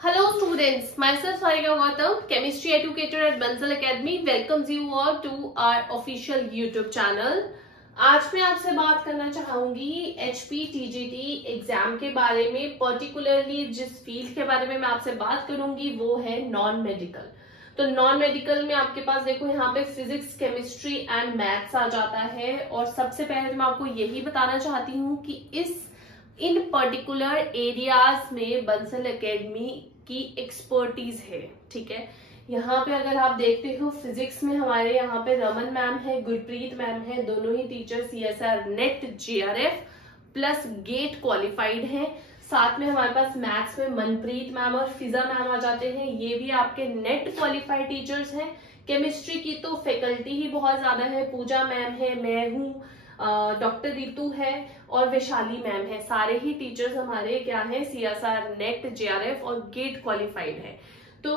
Hello students, myself Sarika Gautam, chemistry educator at Bansal Academy, welcomes you all to our official YouTube channel. आज मैं आपसे बात करना चाहूंगी HPTGT एग्जाम के बारे में, पर्टिकुलरली जिस फील्ड के बारे में मैं आपसे बात करूंगी वो है नॉन मेडिकल। तो नॉन मेडिकल में आपके पास देखो यहाँ पे फिजिक्स, केमिस्ट्री एंड मैथ्स आ जाता है। और सबसे पहले मैं आपको यही बताना चाहती हूँ कि इन पर्टिकुलर एरियाज में बंसल एकेडमी की एक्सपर्टीज है। ठीक है, यहाँ पे अगर आप देखते हो फिजिक्स में हमारे यहाँ पे रमन मैम है, गुरप्रीत मैम है, दोनों ही teacher CSR NET GRF plus GATE qualified हैं। साथ में हमारे पास मैथ्स में मनप्रीत मैम और फिजा मैम आ जाते हैं, ये भी आपके नेट क्वालिफाइड टीचर्स हैं। केमिस्ट्री की तो फैकल्टी ही बहुत ज्यादा है, पूजा मैम है, मैं हूँ, डॉक्टर रितु है और वैशाली मैम है। सारे ही टीचर्स हमारे क्या हैं, CSR नेट GRF और गेट क्वालिफाइड है। तो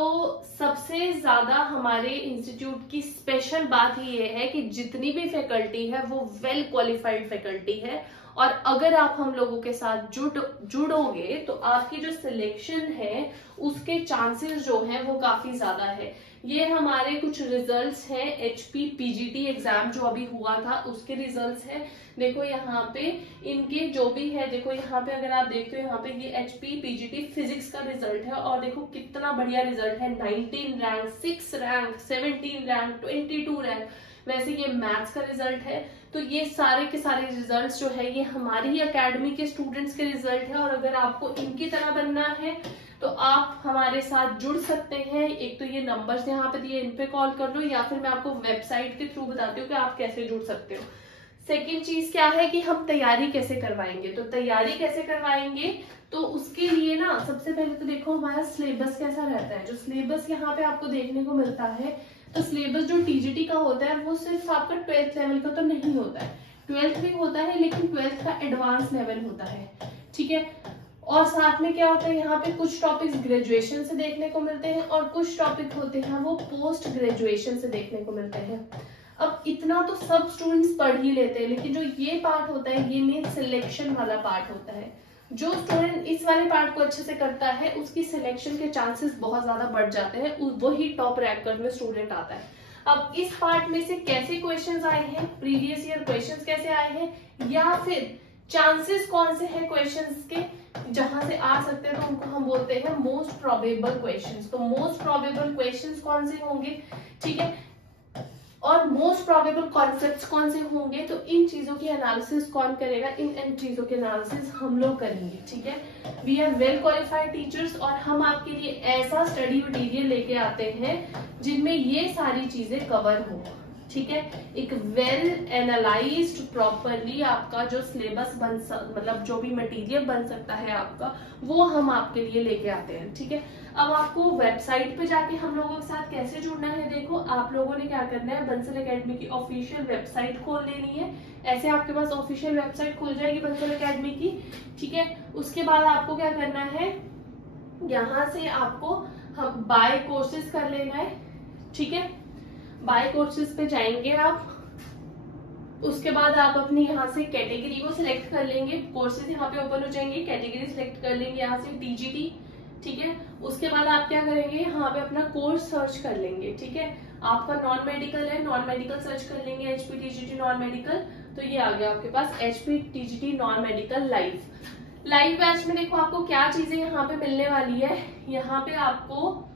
सबसे ज्यादा हमारे इंस्टीट्यूट की स्पेशल बात ही ये है कि जितनी भी फैकल्टी है वो वेल क्वालिफाइड फैकल्टी है। और अगर आप हम लोगों के साथ जुड़ोगे तो आपकी जो सिलेक्शन है उसके चांसेस जो हैं वो काफी ज्यादा है। ये हमारे कुछ रिजल्ट्स हैं HPPGT एग्जाम जो अभी हुआ था उसके रिजल्ट्स हैं। देखो यहाँ पे इनके जो भी है, देखो यहाँ पे अगर आप देखते हो यहाँ पे ये HPPGT फिजिक्स का रिजल्ट है और देखो कितना बढ़िया रिजल्ट है, 19 रैंक, 6 रैंक, 17 रैंक, 22 रैंक। वैसे ये मैथ्स का रिजल्ट है। तो ये सारे के सारे रिजल्ट्स जो है ये हमारी ही अकेडमी के स्टूडेंट्स के रिजल्ट है। और अगर आपको इनकी तरह बनना है तो आप हमारे साथ जुड़ सकते हैं। एक तो ये नंबर्स यहाँ पे दिए, इन पे कॉल कर लो, या फिर मैं आपको वेबसाइट के थ्रू बताती हूँ कि आप कैसे जुड़ सकते हो। सेकेंड चीज क्या है कि हम तैयारी कैसे करवाएंगे। तो तैयारी कैसे करवाएंगे तो उसके लिए ना सबसे पहले तो देखो हमारा सिलेबस कैसा रहता है। जो सिलेबस यहाँ पे आपको देखने को मिलता है, तो सिलेबस जो TGT का होता है वो सिर्फ आपका 12th लेवल का तो नहीं होता है, 12th भी होता है लेकिन 12th का एडवांस लेवल होता है। ठीक है, और साथ में क्या होता है यहाँ पे कुछ टॉपिक्स ग्रेजुएशन से देखने को मिलते हैं और कुछ टॉपिक होते हैं वो पोस्ट ग्रेजुएशन से देखने को मिलते हैं। अब इतना तो सब स्टूडेंट्स पढ़ ही लेते हैं, लेकिन जो ये पार्ट होता है ये मेन सिलेक्शन वाला पार्ट होता है। जो स्टूडेंट इस वाले पार्ट को अच्छे से करता है उसकी सिलेक्शन के चांसेस बहुत ज्यादा बढ़ जाते हैं, वही टॉप रैंकर में स्टूडेंट आता है। अब इस पार्ट में से कैसे क्वेश्चंस आए हैं, प्रीवियस ईयर क्वेश्चंस कैसे आए हैं, या फिर चांसेस कौन से हैं क्वेश्चंस के जहां से आ सकते हैं, तो उनको हम बोलते हैं मोस्ट प्रोबेबल क्वेश्चंस। तो मोस्ट प्रोबेबल क्वेश्चंस कौन से होंगे, ठीक है, और मोस्ट प्रोबेबल कॉन्सेप्ट्स कौन से होंगे, तो इन चीजों की एनालिसिस कौन करेगा, इन चीजों के एनालिसिस हम लोग करेंगे। ठीक है, we are well qualified teachers और हम आपके लिए ऐसा स्टडी मटेरियल लेके आते हैं जिनमें ये सारी चीजें कवर हो। ठीक है, एक वेल एनालाइज्ड प्रॉपरली आपका जो सिलेबस मतलब जो भी मटेरियल बन सकता है आपका, वो हम आपके लिए लेके आते हैं। ठीक है, अब आपको वेबसाइट पे जाके हम लोगों के साथ कैसे जुड़ना है, देखो आप लोगों ने क्या करना है, बंसल एकेडमी की ऑफिशियल वेबसाइट खोल लेनी है। ऐसे आपके पास ऑफिशियल वेबसाइट खुल जाएगी बंसल एकेडमी की। ठीक है, उसके बाद आपको क्या करना है, यहाँ से आपको हम बाय कोर्सेज कर लेना है। ठीक है, बाय कोर्सेज पे जाएंगे आप, उसके बाद आप अपनी यहाँ से कैटेगरी को सिलेक्ट कर लेंगे, कोर्सेज यहाँ पे ओपन हो जाएंगे, कैटेगरी सिलेक्ट कर लेंगे यहाँ से TGT। ठीक है, उसके बाद आप क्या करेंगे, यहाँ पे अपना कोर्स सर्च कर लेंगे। ठीक है, आपका नॉन मेडिकल है, नॉन मेडिकल सर्च कर लेंगे HPTGT नॉन मेडिकल, तो ये आ गया आपके पास HPTGT non medical live batch में। देखो आपको क्या चीजें यहाँ पे मिलने वाली है, यहाँ पे आपको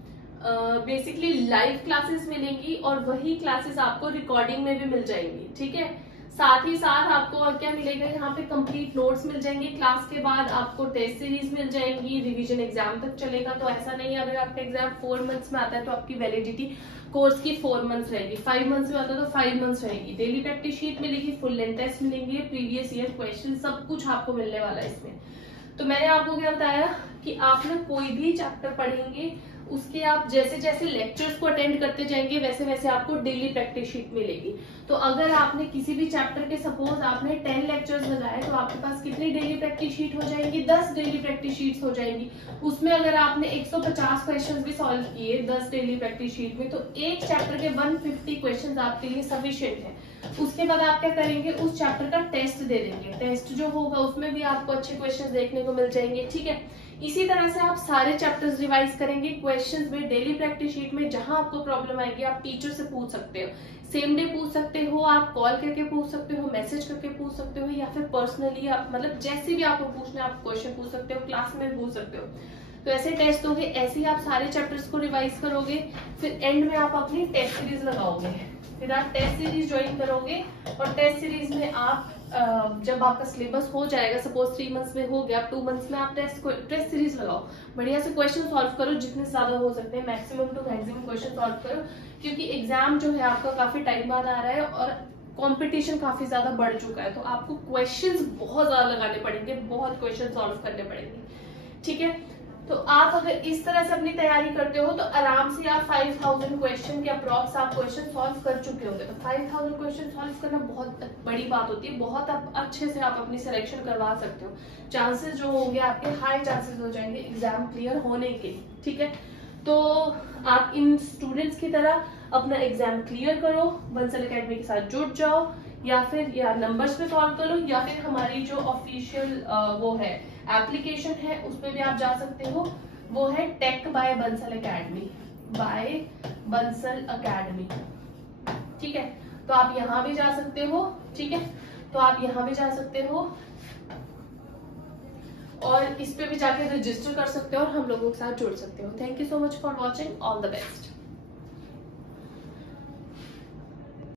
बेसिकली लाइव क्लासेस मिलेंगी और वही क्लासेस आपको रिकॉर्डिंग में भी मिल जाएंगी। ठीक है, साथ ही साथ आपको और क्या मिलेगा, यहाँ पे कंप्लीट नोट्स मिल जाएंगे। क्लास के बाद आपको टेस्ट सीरीज मिल जाएंगी, रिवीजन एग्जाम तक चलेगा। तो ऐसा नहीं है अगर आपका एग्जाम 4 मंथ्स में आता है तो आपकी वैलिडिटी कोर्स की 4 मंथ्स रहेगी, 5 मंथ्स में आता है तो 5 मंथ्स रहेगी। डेली प्रैक्टिस शीट मिलेगी, फुल लेंथ टेस्ट मिलेंगे, प्रीवियस ईयर क्वेश्चन, सब कुछ आपको मिलने वाला है इसमें। तो मैंने आपको क्या बताया कि आप ना कोई भी चैप्टर पढ़ेंगे उसके आप जैसे जैसे लेक्चर्स को अटेंड करते जाएंगे वैसे वैसे आपको डेली प्रैक्टिस शीट मिलेगी। तो अगर आपने किसी भी चैप्टर के सपोज आपने 10 लेक्चर्स लगाए तो आपके पास कितनी डेली प्रैक्टिस शीट हो जाएंगी, 10 डेली प्रैक्टिस शीट्स हो जाएंगी। उसमें अगर आपने 150 क्वेश्चंस भी सॉल्व किए 10 डेली प्रैक्टिस शीट में, तो एक चैप्टर के 150 क्वेश्चंस आपके लिए सफिशिएंट है। उसके बाद आप क्या करेंगे, उस चैप्टर का टेस्ट दे देंगे। टेस्ट जो होगा उसमें भी आपको अच्छे क्वेश्चंस देखने को मिल जाएंगे। ठीक है, इसी तरह से आप सारे चैप्टर्स रिवाइज करेंगे। क्वेश्चंस में डेली प्रैक्टिस शीट में जहां आपको प्रॉब्लम आएगी आप टीचर से पूछ सकते हो, सेम डे पूछ सकते हो, आप कॉल करके पूछ सकते हो, मैसेज करके पूछ सकते हो, या फिर पर्सनली मतलब जैसे भी आपको पूछना है आप क्वेश्चन पूछ सकते हो, क्लास में पूछ सकते हो। तो ऐसे टेस्ट दोगे, ऐसे ही आप सारे चैप्टर्स को रिवाइज करोगे, फिर एंड में आप अपनी टेस्ट सीरीज लगाओगे, फिर आप टेस्ट सीरीज ज्वाइन करोगे और टेस्ट सीरीज में आप जब आपका सिलेबस हो जाएगा, सपोज 3 मंथ्स में हो गया, 2 मंथ्स में आप टेस्ट सीरीज लगाओ, बढ़िया से क्वेश्चन सॉल्व करो, जितने ज्यादा हो सकते हैं maximum to maximum question solve करो, क्योंकि एग्जाम जो है आपका काफी टाइम बाद आ रहा है और कंपटीशन काफी ज्यादा बढ़ चुका है, तो आपको क्वेश्चंस बहुत ज्यादा लगाने पड़ेंगे, बहुत क्वेश्चन सॉल्व करने पड़ेंगे। ठीक है, तो आप अगर इस तरह से अपनी तैयारी करते हो तो आराम से आप 5000 क्वेश्चन के अप्रॉक्स आप क्वेश्चन सॉल्व कर चुके होंगे। तो 5000 क्वेश्चन सॉल्व करना बहुत बड़ी बात होती है, बहुत अच्छे से आप अपनी सिलेक्शन करवा सकते हो। चांसेस जो होंगे आपके हाई चांसेस हो जाएंगे एग्जाम क्लियर होने के। ठीक है, तो आप इन स्टूडेंट्स की तरह अपना एग्जाम क्लियर करो, बंसल अकेडमी के साथ जुड़ जाओ, या फिर या नंबर्स पे सॉल्व करो, या फिर हमारी जो ऑफिशियल वो है एप्लीकेशन है उस पे भी आप जा सकते हो, वो है take by Bansal academy, by Bansal academy. ठीक है, तो आप यहाँ भी जा सकते हो। ठीक है, तो आप यहाँ भी जा सकते हो और इस पे भी जाके रजिस्टर कर सकते हो और हम लोगों के साथ जुड़ सकते हो। Thank you so much for watching, all the best.